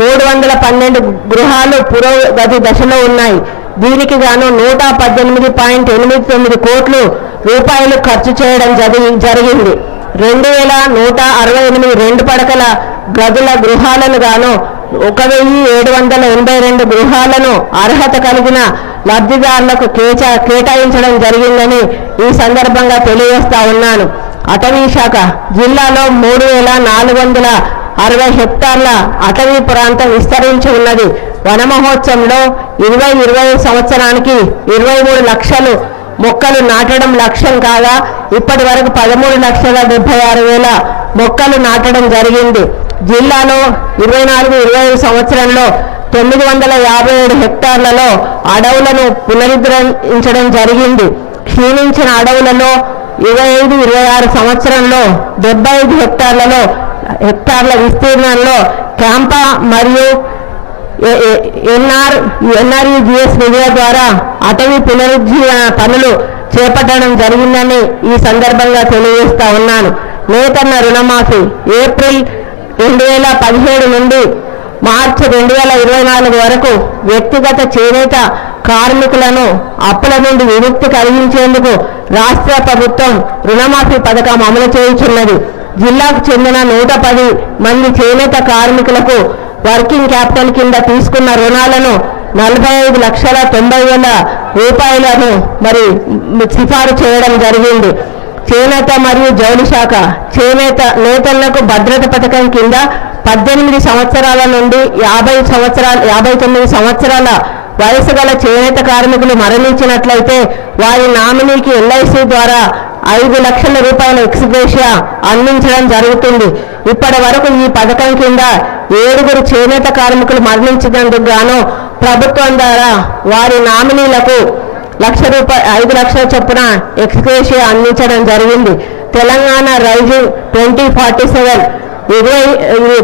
మూడు వందల పన్నెండు గృహాలు పురోగతి దశలో ఉన్నాయి. దీనికి గాను నూట పద్దెనిమిది పాయింట్ ఎనిమిది తొమ్మిది కోట్లు రూపాయలు ఖర్చు చేయడం జరి జరిగింది. రెండు వేల నూట అరవై ఎనిమిది రెండు పడకల గదుల గృహాలను గాను ఒక వెయ్యి ఏడు వందల ఎనభై రెండు గృహాలను అర్హత కలిగిన లబ్ధిదారులకు కేచా కేటాయించడం జరిగిందని ఈ సందర్భంగా తెలియజేస్తా ఉన్నాను. అటవీ శాఖ జిల్లాలో మూడు వేల నాలుగు వందల అరవై హెక్టార్ల అటవీ ప్రాంతం విస్తరించి ఉన్నది. వన మహోత్సవంలో ఇరవై ఇరవై సంవత్సరానికి ఇరవై మూడు లక్షలు మొక్కలు నాటడం లక్ష్యం కాగా ఇప్పటి వరకు పదమూడు లక్షల డెబ్బై ఆరు వేల మొక్కలు నాటడం జరిగింది. జిల్లాలో ఇరవై నాలుగు ఇరవై ఐదు సంవత్సరంలో తొమ్మిది వందల యాభై ఏడు హెక్టార్లలో అడవులను పునరుద్ధరించడం జరిగింది. క్షీణించిన అడవులలో ఇరవై ఐదు ఇరవై ఆరు సంవత్సరంలో డెబ్బై ఐదు హెక్టార్లలో హెక్టార్ల విస్తీర్ణంలో క్యాంపా మరియు ఎన్ఆర్ ఎన్ఆర్యుజిఎస్ నిధుల ద్వారా అటవీ పునరుజ్జీవన పనులు చేపట్టడం జరిగిందని ఈ సందర్భంగా తెలియజేస్తా ఉన్నాను. నూతన రుణమాఫీ ఏప్రిల్ రెండు వేల పదిహేడు నుండి మార్చి రెండు వేల ఇరవై నాలుగు వరకు వ్యక్తిగత చేనేత కార్మికులను అప్పుల నుండి విముక్తి కలిగించేందుకు రాష్ట్ర ప్రభుత్వం రుణమాఫీ పథకం అమలు చేయుచున్నది. జిల్లాకు చెందిన నూట పది మంది చేనేత కార్మికులకు వర్కింగ్ క్యాపిటల్ కింద తీసుకున్న రుణాలను నలభై ఐదు లక్షల తొంభై వేల రూపాయలను మరి సిఫారు చేయడం జరిగింది. చేనేత మరియు జౌలి శాఖ చేనేత నేతలకు భద్రత పథకం కింద పద్దెనిమిది సంవత్సరాల నుండి యాభై సంవత్సరాల యాభై తొమ్మిది సంవత్సరాల వయసు గల చేనేత కార్మికులు మరణించినట్లయితే వారి నామినీకి ఎల్ఐసి ద్వారా ఐదు లక్షల రూపాయల ఎక్స్గ్రేషియా అందించడం జరుగుతుంది. ఇప్పటి వరకు ఈ పథకం కింద ఏడుగురు చేనేత కార్మికులు మరణించినందుకు గాను ప్రభుత్వం ద్వారా వారి నామినీలకు లక్ష రూపాయ ఐదు లక్షల చొప్పున ఎక్స్గ్రేషియా అందించడం జరిగింది. Telangana rising twenty forty seven ఇరవై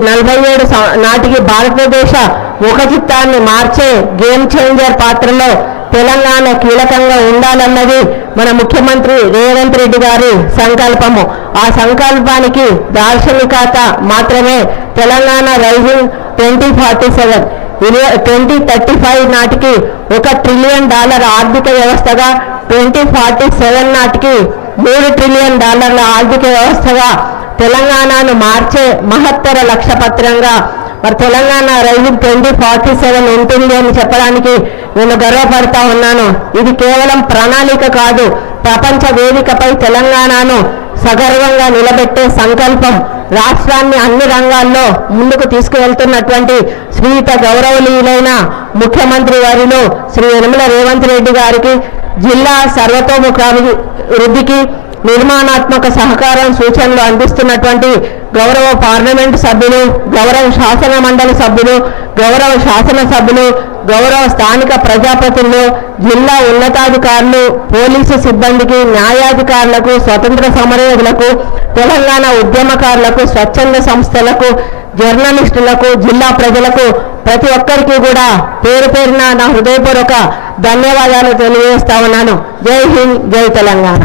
నలభై ఏడు నాటికి భారతదేశ ముఖ చిత్తాన్ని మార్చే గేమ్ చేంజర్ పాత్రలో తెలంగాణ కీలకంగా ఉండాలన్నది మన ముఖ్యమంత్రి రేవంత్ రెడ్డి గారి సంకల్పము. ఆ సంకల్పానికి దార్శనికత మాత్రమే Telangana rising twenty forty seven twenty thirty five నాటికి ఒక ట్రిలియన్ డాలర్ ఆర్థిక వ్యవస్థగా ట్వంటీ ఫార్టీ సెవెన్ నాటికి మూడు ట్రిలియన్ డాలర్ల ఆర్థిక వ్యవస్థగా తెలంగాణను మార్చే మహత్తర లక్ష్యపత్రంగా మరి Telangana rising twenty forty seven ఉంటుంది అని చెప్పడానికి నేను గర్వపడతా ఉన్నాను. ఇది కేవలం ప్రణాళిక కాదు ప్రపంచ వేదికపై తెలంగాణను సగర్వంగా నిలబెట్టే సంకల్పం. రాష్ట్రాన్ని అన్ని రంగాల్లో ముందుకు తీసుకువెళ్తున్నటువంటి శ్రీత గౌరవనీయులైన ముఖ్యమంత్రి వారిలో శ్రీ యనమల రేవంత్ రెడ్డి గారికి జిల్లా సర్వతోముఖాభి వృద్ధికి నిర్మాణాత్మక సహకారం సూచనలు అందిస్తున్నటువంటి గౌరవ పార్లమెంటు సభ్యులు గౌరవ శాసన మండలి సభ్యులు గౌరవ శాసన సభ్యులు గౌరవ స్థానిక ప్రజాపతులు జిల్లా ఉన్నతాధికారులు పోలీసు సిబ్బందికి న్యాయాధికారులకు స్వతంత్ర సమరయోధులకు తెలంగాణ ఉద్యమకారులకు స్వచ్ఛంద సంస్థలకు జర్నలిస్టులకు జిల్లా ప్రజలకు ప్రతి ఒక్కరికి కూడా పేరు పేరున నా హృదయపూర్వక ధన్యవాదాలు తెలియజేస్తా ఉన్నాను. జై హింద్ జై తెలంగాణ.